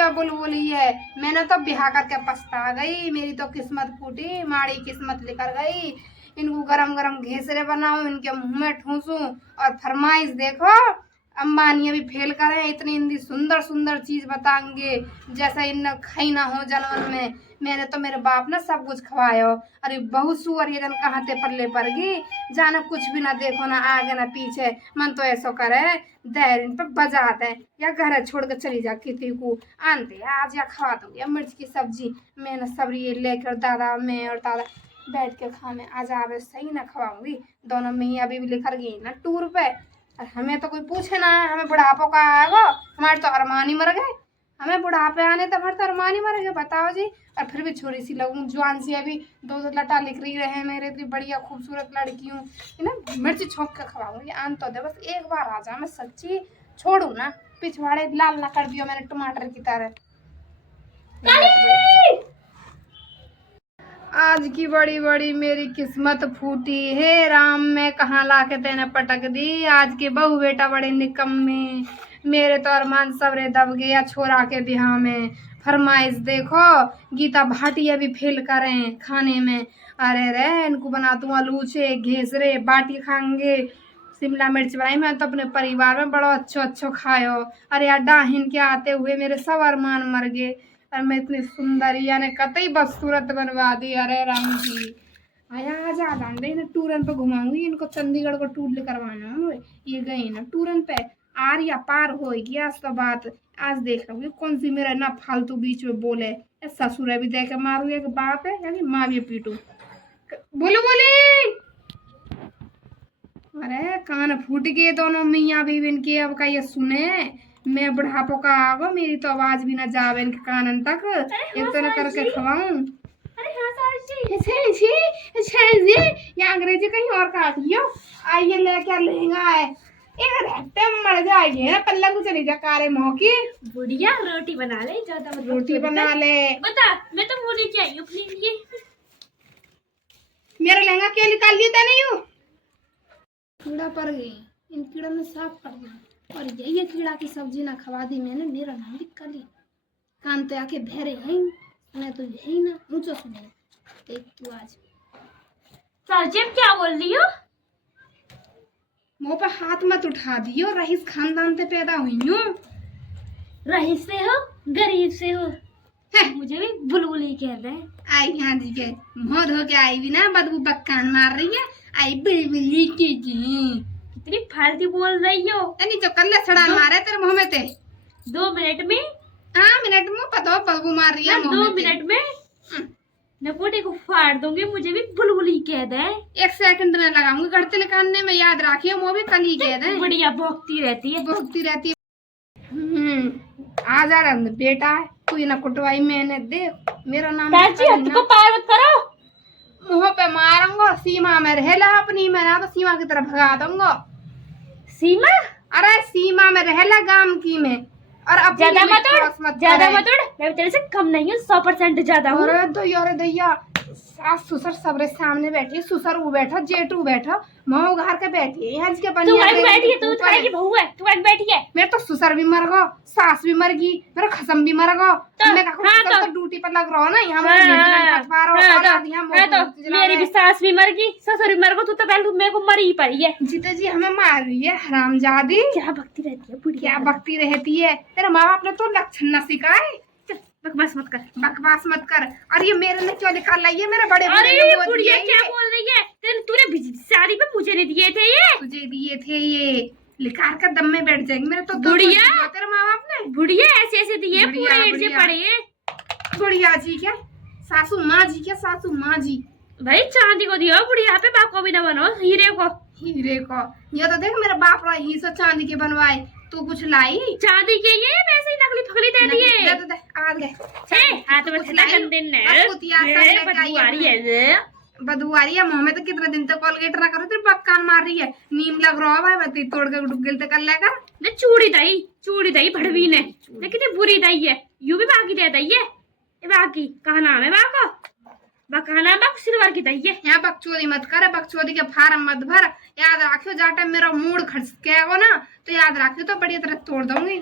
गया बुलबुली है। मैंने तो ब्याह करके पछता गई, मेरी तो किस्मत फूटी, माड़ी किस्मत निकल गई। इनको गरम गरम घेसरे बनाऊं, इनके मुंह में ठूसूं और फरमाइश देखो अंबानी भी फेल करे, इतनी हिंदी सुंदर सुंदर चीज बताएंगे जैसा इन खाई ना हो जन्म में। मैंने तो मेरे बाप ने सब कुछ खवाया। अरे बहुत सुअर ये जन कहाँ ते पल्ले पड़ गई, जाना कुछ भी ना देखो ना आगे ना पीछे। मन तो ऐसा करे देर इन पर बजा दे या घर छोड़ कर चली जा किसी को आनते आज या खवा दूंगी मिर्च की सब्जी। मैंने सब ये लेकर दादा मैं और दादा बैठ के खाने आज आवे सही ना खवाऊंगी। दोनों में ही अभी भी लेकर गई ना टूर पे, और हमें तो कोई पूछे ना है, हमें बुढ़ापो का आएगा। हमारे तो अरमान ही मर गए, हमें बुढ़ापे आने तो हमारे तो अरमान ही मर गए बताओ जी। और फिर भी छोटी सी लगूं जवान सी, अभी दो लटा लिख रही रहे मेरे इतनी बढ़िया खूबसूरत लड़की हूँ ना। मिर्ची छोंक के खवाऊंगी आन तो दे, बस एक बार आ जा, मैं सच्ची छोड़ू ना, पिछवाड़े लाल ना कर दियो मैंने टमाटर की तरह। आज की बड़ी बड़ी मेरी किस्मत फूटी है राम, में कहाँ लाके तेने पटक दी। आज के बहू बेटा बड़े निकम्मे, मेरे तो अरमान सबरे दब गया छोरा के बिहार में। फरमाइश देखो गीता भाटिया भी फेल करें खाने में। अरे रे इनको बना दूँ आलूचे घेसरे बाटी खाएंगे, शिमला मिर्च बनाई। मैं तो अपने परिवार में बड़ा अच्छो खायो। अरे अड्डा हिन के आते हुए मेरे सब अरमान मर गए, और मैं इतनी सुंदर यानी कतई बदसूरत बनवा दी। अरे राम जी आया आज आ जान दे, टूरन पे घुमाऊंगी इनको, चंडीगढ़ को टूर ले करवाना है। ये गए ना टूरन पे, आर या पार होगी आज तो बात। आज देख लूंगी कौन सी मेरा ना फालतू बीच में बोले, ससुर भी देख मारू एक बाप है यानी माँ भी पीटू। बोलो बोली अरे कान फूट गए दोनों मियाँ बीवी इनके, अब का ये सुने मैं बुढ़ापो का आगो, मेरी तो आवाज भी ना जावे इनके कानन तक। एक तो ना करके खवाऊं। ये अंग्रेजी कहीं और काट लियो। आइए लेके लहंगा है एक रहते मर जाएगी ना पल्ला को चली जा कारे मौकी। बुढ़िया रोटी बना ले, ज्यादा मत रोटी बना ले। बता मैं तो वो लेके आई हूँ अपने लिए। मेरा लहंगा क्यों निकाल लिया था नहीं हूँ, कीड़ा पड़ गई, इन कीड़ों में साफ कर दूँ। और ये कीड़ा की सब्जी ना खवा दी मैंने, मेरा नाम भी कर ली। कान तो आके बहरे हैं, मैं तो यही ना ऊंचो सुने। देख तू आज साजिब क्या बोल रही हो? मुँह पे हाथ मत उठा दियो, रईस खानदान से पैदा हुई हूँ। रईस से हो गरीब से हो, मुझे भी बुलबुली कह रहे हैं। आई यहाँ जी के मुँह धो के आई भी ना बदबू बक्कान मार रही है। आई बुलबुली की कितनी फालतू बोल रही हो। नहीं तो कल्ले सड़ा मारे तेरे मुँह में ते 2 मिनट में। हाँ मिनट में पता बदबू मार रही है 2 मिनट में नपोटे को फाड़ दूंगी, मुझे भी बुलबुली कह दे। 1 सेकंड में लगाऊंगी गढ़ते निकालने में, याद रखियो वो भी कल ही कह दे। बढ़िया भोगती रहती है आजा रंग बेटा तू ना कुटवाई मैंने दे मेरा नाम को पार मत करो। मुँह पे मारूंगा, सीमा में रहला अपनी में ना तो सीमा की तरफ भगा दूंगा। सीमा? अरे सीमा में रहला गांव की में, और अब ज्यादा मत उड़, मैं तेरे से कम नहीं हूँ, 100% ज्यादा हूँ। अरे दैया सास ससुर सबरे सामने बैठी, ससुर वो बैठा जेठू बैठा मऊ घर के बैठी है यहाँ के तू बैठी है, तू की बहू है, तू बैठी है। मेरे तो ससुर भी मर गो, सास भी मर गई, मेरा खसम भी मर गो। मैं तो ड्यूटी पर लग रहा हूँ ना यहाँ, मेरी भी सास भी मर गई, ससुर भी मर गो, तू तो पहले मेरे को मरी ही पड़ी है। जीते जी हमें मार रही है हरामजादी। क्या बकती रहती है बुढ़िया, क्या बकती रहती है। तेरे माँ बाप ने तो लक्षण न सिखाए। बकवास मत कर, बकवास मत कर। और ये मेरे ने क्यों निकाल लाई है, मेरे बड़े अरे बुढ़िया क्या बोल रही है, तूने शादी पे मुझे नहीं दिए थे, ये तुझे दिए थे, ये लिकार का दम में बैठ जाएंगे मेरे तो। बुढ़िया तेरे माँ बाप ने बुढ़िया ऐसे दिए, पूरे रेट से पड़े हैं। बुढ़िया जी क्या सासू माँ जी, क्या सासू माँ जी भाई चांदी को दियो बुढ़िया पे, बाप को भी ना बनो हीरे को। ये तो देख मेरे बाप ही से चांदी के बनवाए, तू कुछ लाई चांदी के, ये वैसे ही नकली फकली दे दिए। बदुआरी है मुँह में तो कितने दिन तक कोलगेट ना करो, तेरे बक्कान मार रही है। नीम लग रहा है भाई, तोड़ के डुब गिलते कर लेगा। चूड़ी दई भड़वी ने कितनी बुरी दई है, यू भी बाकी दे दई है। बाकी कहा नाम है बाको, बकाना बक सिल्वर की दई है। यहाँ बकचोदी मत कर, बकचोदी के फार्म मत भर। याद रखियो जाटे मेरा मूड खर्च गया हो ना तो याद रखियो तो बढ़िया तरह तोड़ दूंगी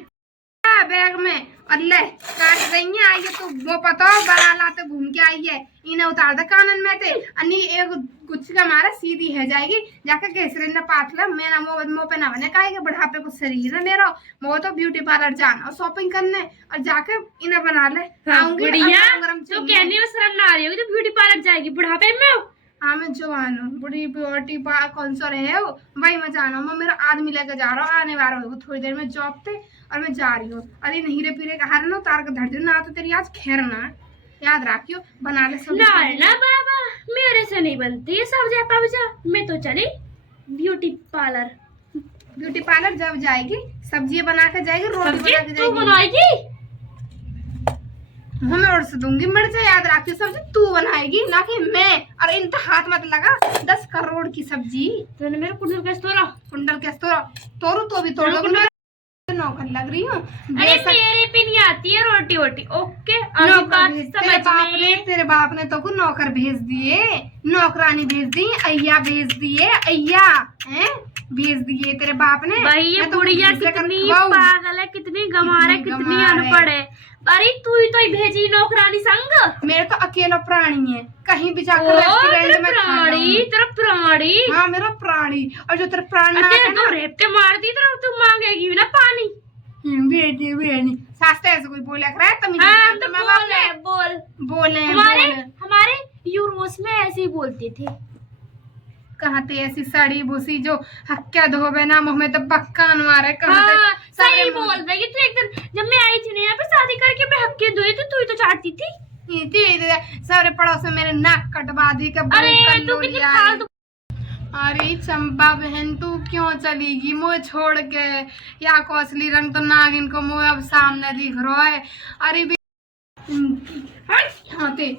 बैग में। अल्ले काट रही है आई है, तो वो पता बड़ा लाते घूम के आई है, इन्हें उतार दे कानन में थे अन्नी एक कुछ का मारा सीधी है जाएगी जाके केसरी ने पाटला मेरा मुंह पे ना बने काहे के बुढ़ापे को शरीर है मेरा, वो तो ब्यूटी पार्लर जाना और शॉपिंग करने और जाके इन्हें बना ले आऊंगी। बढ़िया, तो कहने में शर्म ना आ रही होगी तो ब्यूटी पार्लर जाएगी बुढ़ापे में? हाँ मैं जवान हूँ, बुढ़ी ब्यूटी पार्लर कौन सा रहे हो वही मैं जाना हूँ, मैं मेरा आदमी लेके जा रहा हूँ आने वाला हो थोड़ी देर में जॉब पे और मैं जा रही हूँ। अरे नहीं रे पीरे कहा ना उतार के धर दे ना, तो तेरी आज खैर ना याद रखियो बना ले सब ना बाबा मेरे से नहीं बनती सब्जी पबजा, मैं तो चली ब्यूटी पार्लर। ब्यूटी पार्लर जब जाएगी सब्जी बना के जाएगी, रोटी बना के तू जाएगी, बनाएगी हमें और से दूंगी मिर्च, याद रखियो सब्जी तू बनाएगी ना कि मैं, और इन हाथ मत लगा 10 करोड़ की सब्जी। तूने मेरे कुंडल कैसे तोड़ा? कुंडल कैसे तोड़ू तो भी तोड़ नौकर लग रही हूँ। अरे मेरे पे नहीं आती है रोटी वोटी। ओके तेरे बाप ने तो को नौकर भेज दिए, नौकरानी भेज दी, अय्या भेज दिए, अय्या हैं भेज दिए तेरे बाप ने। भैया बुढ़िया कितनी पागल है, कितनी गंवार है, कितनी अनपढ़ है। अरे तू ही तो भेजी नौकरानी संग। मेरे तो अकेला प्राणी है, कहीं भी जाकर रेस्टोरेंट में प्राणी, तेरा प्राणी। हाँ मेरा प्राणी, और जो तेरा प्राणी तो रेप के मार दी तो तू मांगेगी ना पानी। बेटी बेटी सास्ते ऐसे कोई बोला कर रहा है तुम? हाँ, तो बोले हमारे यूरोस में ऐसे ही बोलते थे। कहाँ थे ऐसी सड़ी भूसी जो हक्का धोबे ना मुँह में तो बक्का मारे। हाँ, सही बोल रही तू। एक दिन जब मैं आई थी ना यहाँ पे शादी करके मैं हक्के धोई तो तू ही तो चाटती थी। सारे पड़ोस में मेरे नाक कटवा दी के। अरे तू कितनी फालतू। अरे चंपा बहन तू क्यों चलेगी मुझे छोड़ के? या कौशली रंग तो नागिन को मुँह अब सामने दिख रहा है। अरे हाँ ते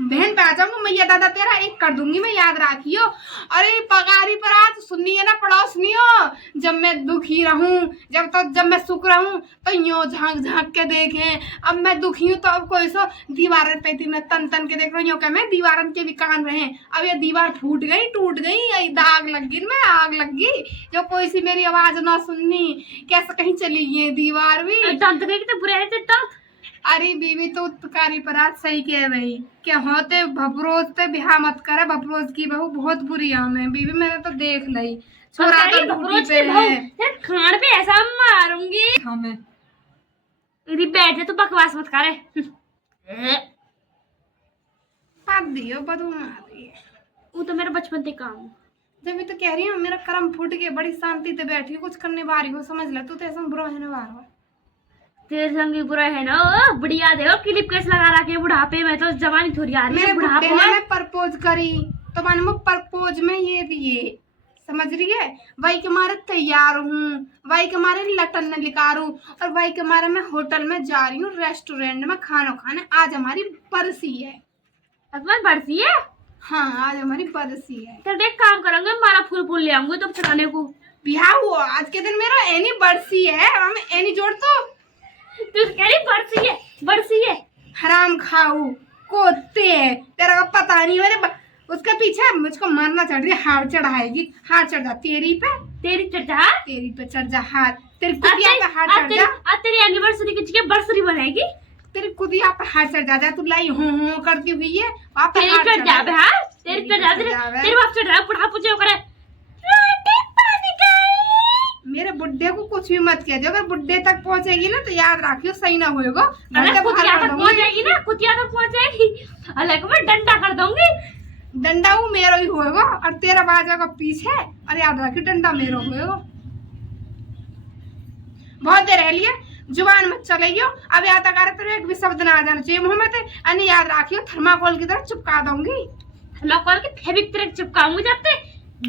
बहन पे आ जाऊंगा मैं, ये दादा तेरा एक कर दूंगी मैं, याद रखियो। अरे पगारी पर आज सुननी है ना पड़ोसनियो, जब मैं दुखी रहूं जब मैं सुख रहूं तो यूं झांक झांक के देखें। अब मैं दुखी हूं तो अब कोई सो दीवार पे थी मैं तन तन के देख रही हूँ क्या मैं दीवार के भी कान रहे। अब ये दीवार फूट गई टूट गई, दाग लग गई मैं आग लग गई, जो कोई सी मेरी आवाज ना सुननी कैसे कहीं चली गई दीवार भी। अरे बीवी तो उत्कारी पर आज सही कह रही क्या होते भपरोज पे बिहा मत करे, भपरोज की बहू बहुत बुरी है मैं बीवी, मैंने तो देख ली छोरा तो ड्यूटी पे है। खान पे ऐसा मारूंगी हमें यदि बैठे तो बकवास मत करे। पाद दियो बदू मार रही है वो तो मेरा बचपन से काम। जब मैं तो कह रही हूँ मेरा कर्म फूट के बड़ी शांति से बैठी कुछ करने वाली हो, समझ ले तू तो ऐसा बुरा है ना तेरे संग बुरा है ना। बढ़िया देखो क्लिप कैसे लगा रहा के बुढ़ापे में, तो जवानी थोड़ी आ रही है बुढ़ापे में। प्रपोज करी तो मैंने वो प्रपोज में ये दिए समझ रही है, वही के मारे तैयार हूँ, वही के मारे लटन निकारू, और वही के मारे मैं होटल में जा रही हूँ रेस्टोरेंट में खाना खाने। आज हमारी बरसी है। बरसी है? हाँ आज हमारी बरसी है। तो देख काम करेंगे माला फूल फूल ले आऊंगे तो चढ़ाने को। ब्याह हुआ आज के दिन मेरा एनी बरसी है, हम एनी जोड़ तो तू कह रही बरसी है हराम खाऊ कोते है तेरा का पता नहीं। मेरे उसके पीछे मुझको मरना चढ़ रही, हार चढ़ाएगी, हार चढ़ जा तेरी पे, तेरी चढ़ जा, तेरी पे चढ़ जा हार, तेरी कुतिया पे हार चढ़ जा। तेरी एनिवर्सरी की जगह बरसरी बनाएगी, तेरी कुतिया पे हार चढ़ जा। तू लाई हो करती हुई है वहाँ पे तेरी चढ़ जा बे हार, तेरी चढ़ जा, तेरे बाप चढ़ रहा बुढ़ा पूछे करे मेरे बुड्ढे को कुछ भी मत कह दो, अगर बुड्ढे तक पहुंचेगी ना तो याद रखियो सही ना होएगा। कुतिया तक पहुंच जाएगी ना, कुतिया तक पहुंच जाएगी अलग में डंडा कर दूंगी। डंडा वो मेरा ही होएगा और तेरा बाजागा पीछे, और याद रखियो डंडा मेरा होएगा। बहुत देर रह लिया जुबान मत चलेगियो, अब याद कर तेरे एक भी शब्द ना आ जाना चाहिए मुंह में ते, अन्य याद रखियो थर्माकोल की तरह चिपका दूंगी। थर्माकोल की फेविक तरह चिपकाऊंगी जब ते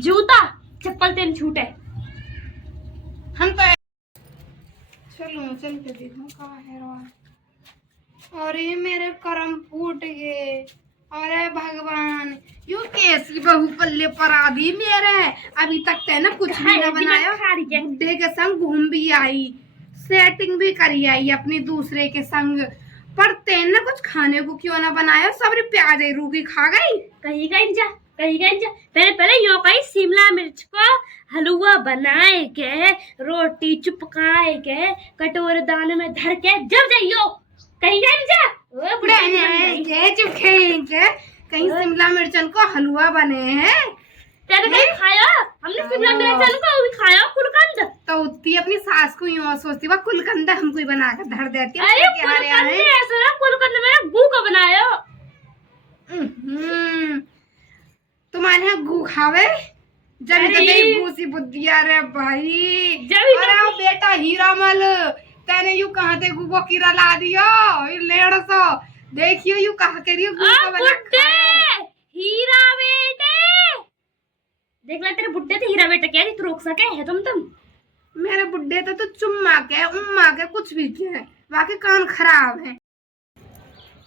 जूता चप्पल तेन छूटे। हम तो चलो चल के देखो कहाँ है रोआ। अरे मेरे कर्म फूट गए, अरे भगवान यू कैसी बहू पल्ले पर आदि मेरे, अभी तक ते ना कुछ भी ना बनाया। बुड्ढे के संग घूम भी आई, सेटिंग भी करी आई अपनी दूसरे के संग, पर तेन ना कुछ खाने को क्यों ना बनाया, सब प्याज रूखी खा गई। कहीं गई जा कहीं गए पहले पहले यो कहीं शिमला मिर्च को हलवा बनाए के रोटी चुपकाए के कटोरे दाने में धर के जब जाइयो कहीं गए जा ओ बुढ़े चुप खाएंगे कहीं शिमला मिर्चन को हलवा बने हैं तेरे कहीं खाया हमने शिमला मिर्चन को भी खाया कुलकंद तो उतनी अपनी सास को यूं सोचती वह कुलकंद हमको ही बना कर धर देती है। अरे कुलकंद ऐसा ना कुलकंद मेरा गू का बनाया तुम्हारे यहाँ गू खावे जब तो तेरी गू सी बुद्धि आ रे भाई अरे बेटा हीरा मल तेने यू कहा थे गू को कीड़ा ला दियो लेड़ सो देखियो यू कहा के रही गू का बना हीरा बेटे देख ले तेरे बुड्ढे थे हीरा बेटा क्या तू रोक सके है तुम मेरे बुड्ढे तो चुम्मा के उम्मा के कुछ भी के बाकी कान खराब है।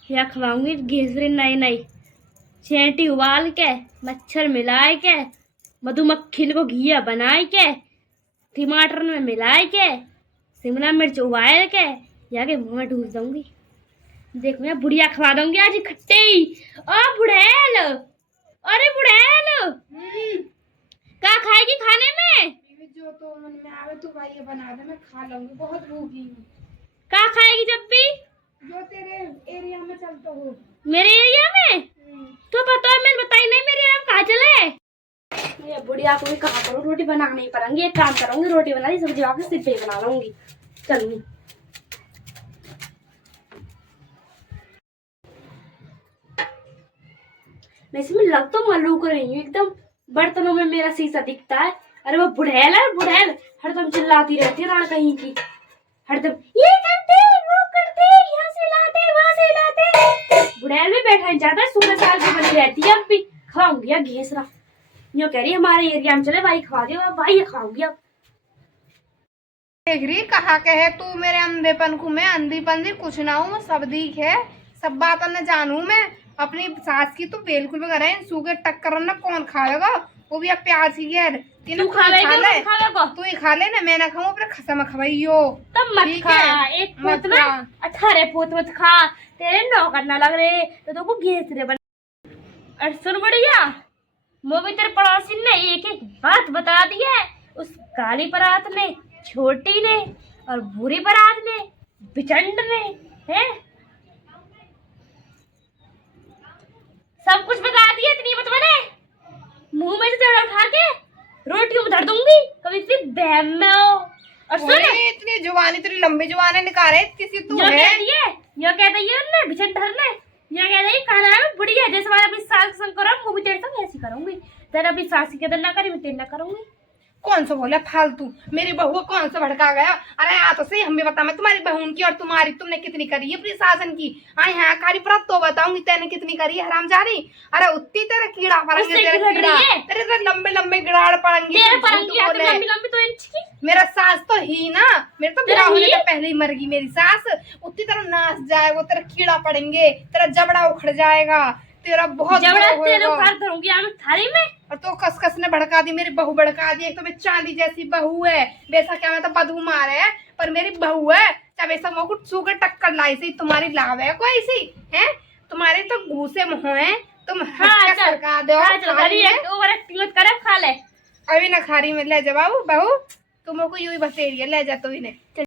या खवाऊंगी घेसरे नई नई चेंटी उबाल के मच्छर मिलाए के मधुमक्खी को घिया बनाए के टमाटर में मिलाए के शिमला मिर्च उबाल के जाके मुंह में ढूंढ दूंगी। देख मैं बुढ़िया खवा दूंगी आज खट्टे ओ बुढ़ैल अरे बुढ़ैल क्या खाएगी खाने में जो तो मन में आवे तू भाई ये बना दे मैं खा लूंगी बहुत भूखी हूँ। क्या खाएगी जब भी जो तेरे एरिया में चलता हो मेरे एरिया में तो पता है मैंने बताई नहीं मेरे एरिया में कहाँ चले ये बुढ़िया को भी कहा करो रोटी बना नहीं पाऊंगी एक काम करूंगी रोटी बना दी सब्जी वापस सिर्फ ही बना लूंगी चलूंगी। मैं इसमें लग तो मलूक रही हूँ एकदम बर्तनों में मेरा शीशा दिखता है। अरे वो बुढ़ैल है बुढ़ैल हरदम चिल्लाती रहती है ना कहीं की हरदम ये करते वो करते यहाँ से लाते वहाँ से लाते बुढ़ैल भी बैठा है ज्यादा 16 साल की बनी रहती है अब भी खवाऊंगी अब घेसरा यो कह रही है हमारे एरिया में चले भाई खवा दियो भाई खवाऊंगी अब देख रही कहा के है तू मेरे अंधेपन को मैं अंधीपन से कुछ ना हूँ सब दीख है सब बात न जानू मैं अपनी सास की तो बिल्कुल भी करे सूखे टक्कर ना कौन खाएगा वो भी अब प्याज की घेर तू खा ले तू ही खा ले ना मैं ना खाऊं अपने खसम खवाइयो तब मत खा एक पोत ना 18 पोत मत खा तेरे नौकर ना लग रहे तो को घेसरे बन और सुन बढ़िया वो भी तेरे पड़ोसी ने एक एक बात बता दी है उस काली परात ने छोटी ने और बुरी परात ने बिचंड ने है सब कुछ बता दिया इतनी मत बने मुंह में से चढ़ा उठा के रोटियों में धर दूंगी कभी इतनी बहम में हो और सुन इतनी जुबानी तेरी लंबी जुबानें निकाले किसी तू है यो कहता है उन्ने बिचन धरने यो कहता है खाना है बुढ़िया जैसे मैं अपनी सास संग करूं वो भी तेरे संग ऐसी करूंगी तेरा अपनी सास की कदर ना करी मैं तेरे ना करूंगी। कौन सा बोला फालतू मेरी बहू कौन सा भड़का गया अरे आ तो सही हमें बता मैं तुम्हारी बहू की और तुम्हारी तुमने कितनी करी है अपनी शासन की आई हाँ कारी पर तो बताऊंगी तेने कितनी करी है हरामजादी अरे उतनी तेरे कीड़ा पड़ेंगे तेरे लंबे लंबे गिड़ाड़ पड़ेंगे मेरा सास तो ही ना मेरे तो बिना होने से पहले ही मर गई मेरी सास उतनी तरह नाच जाए वो तेरा कीड़ा पड़ेंगे तेरा जबड़ा उखड़ जाएगा तेरा बहुत जबड़ा तेरे उखाड़ धरूंगी आम थाली में और तो कस ने भड़का दी मेरी बहू भड़का दी एक तो मैं चांदी जैसी बहू है वैसा क्या मैं तो बदबू मार है पर मेरी बहू है चाहे वैसा मुँह कुछ सूखे टक्कर लाई सी तुम्हारी लाभ है कोई सी है तुम्हारे तो घूसे मुँह है तुम सरका दो खा ले अभी ना खारी में ले जा बाबू बहू तुम को यूं ही बसेरी ले जा तो इन्हें